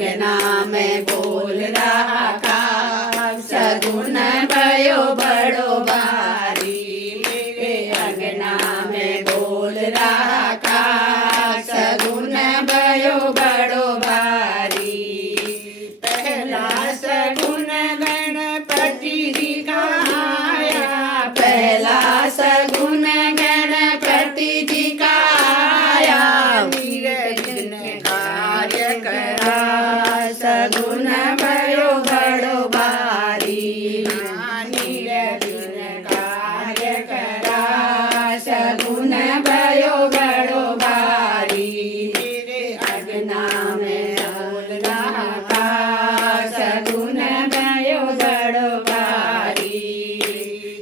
अंगना में बोल रहा था, सगुन भयो बड़ो भारी। मेरे अंगना में बोल रहा था, सगुन भयो बड़ो भारी। पहला सगुन गणपति जी का आया, पहला सगुन गणपति जी का आया। निर्विघ्न कार्य करा, सगुन भयो बड़ो भारी। निर्विघ्न कार्य करा, सगुन भयो बड़ो भारी। मेरे अंगना में बोल रहा था, सगुन भयो बड़ो भारी।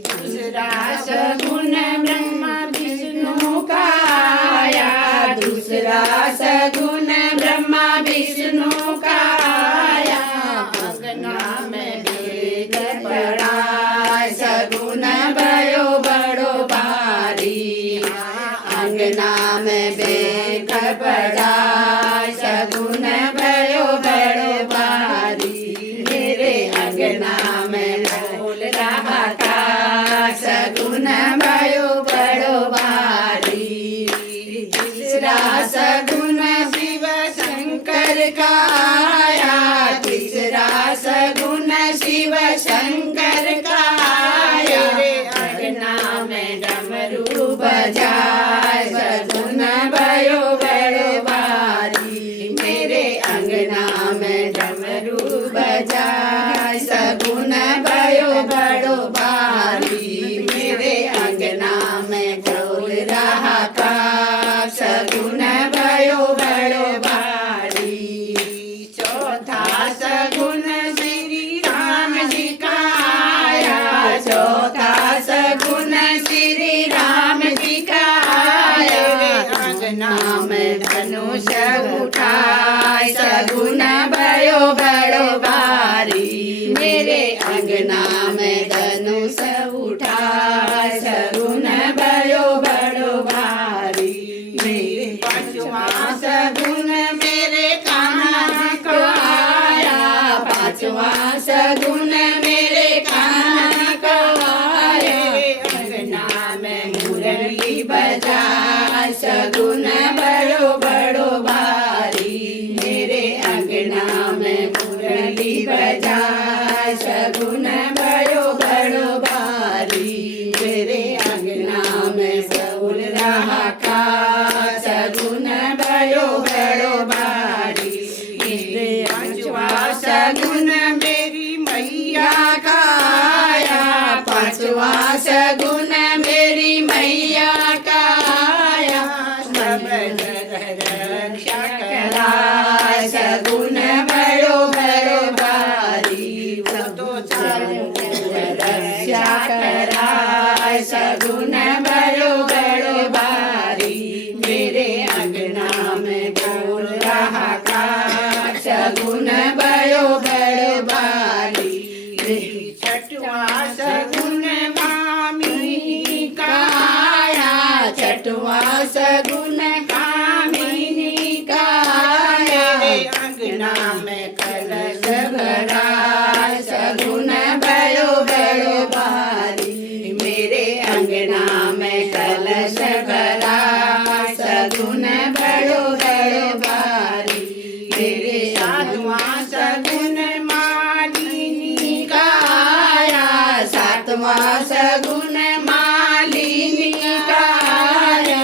दूसरा सगुन ब्रह्मा विष्णु का आया, दूसरा सगुन ब्रह्मा विष्णु का आया। अंगना में बेग पड़ा, सगुन भयो बड़ो भारी। अंगना में बेग पड़ा, सगुन भयो बड़ो भारी। मेरे अंगना में बोल रहा था, सगुन भयो बड़ो भारी। तीसरा सगुन शिव शंकर का आया, तीसरा सगुन शिव शंकर का आया। अंगना में डमरू बजाए, सगुन भयो बड़ो भारी। मेरे अंगना में डमरू बजाए, सगुन भयो बड़ो भारी। मेरे अंगना में बोल रहा था, सगुन भयो बड़ो भारी। चौथा सगुन श्री राम जी का आया, चौथा सगुन श्री राम जी का आया। अंगना में धनुष उठाए, सगुन भयो बड़ो भारी। मेरे अंगना में धनुष उठाए, सगुन भयो बड़ो भारी। मेरे पांचवा सगुन मेरे कान्हा को आया, पांचवा सगुन मेरे कान्हा को आया। अंगना में मुरली बजाए, सगुन भयो बड़ो भारी। मेरे अंगना में मुरली बजाए, सगुन भयो बड़ो भारी। मेरे अंगना में बोल रहा था, सगुन भयो बड़ो भारी। मेरे पांचवा सगुन मेरी मैया का आया, पांचवा सगुन मेरी मैया का आया। सब रक्षा करा, सगुन भयो बड़ो भारी। वो तो रक्षा करा, सगुन भयो बड़ो भारी। मेरे अंगना में बोल रहा था, सगुन भयो बड़ो भारी। छठवा सगुन मामी का आया, छठवा सगुन कामिनी का आया। अंगना में कलश भरा, सगुन भयो बड़ो भारी। मेरे अंगना में कलश भरा, सगुन भयो बड़ो भारी। मेरे सातवां सगुन मालिनी का आया, सातवां सगुन मालिनी का आया।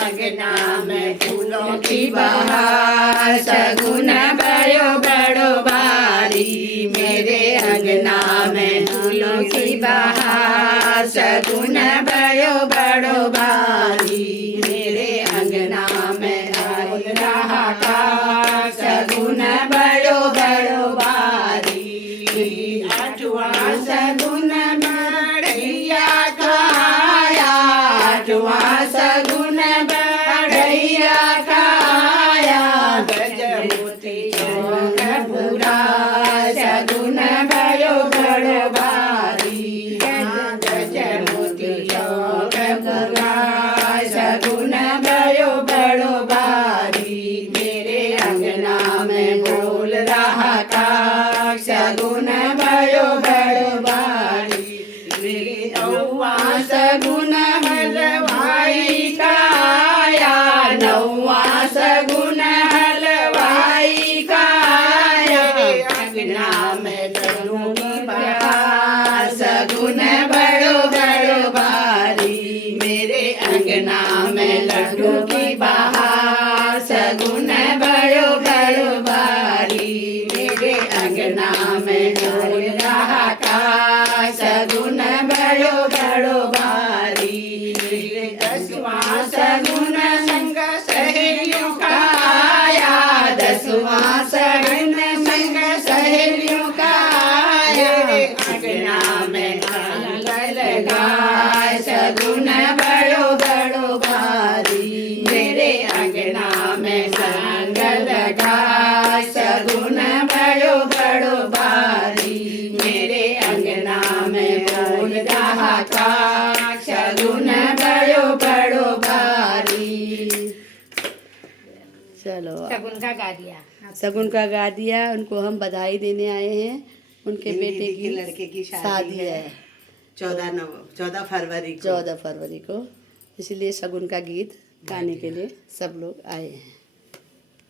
अंगना में फूलों की बहार, सगुन भयो बड़ो भारी। मेरे अंगना में फूलों की बहार, सगुन भयो बड़ो भारी। मेरे अंगना में बोल रहा था, सगुन भयो बड़ो भारी। आठवां सगुन बढ़ैया का आया, आठवां सगुन बढ़ैया का आया। गजमोती चौक पूरा, सगुन भयो बड़ो भारी। गजमोती चौक संग लगा सगुन भयो बड़ो भारी मेरे अंगना में बोल रहा का सगुन भयो बड़ो भारी। चलो शगुन का गा दिया। सगुन का गा दिया। उनको हम बधाई देने आए हैं। उनके बेटे की लड़के की शादी है 14 फरवरी को। 14 फरवरी को, इसलिए शगुन का गीत गाने के लिए सब लोग आए हैं।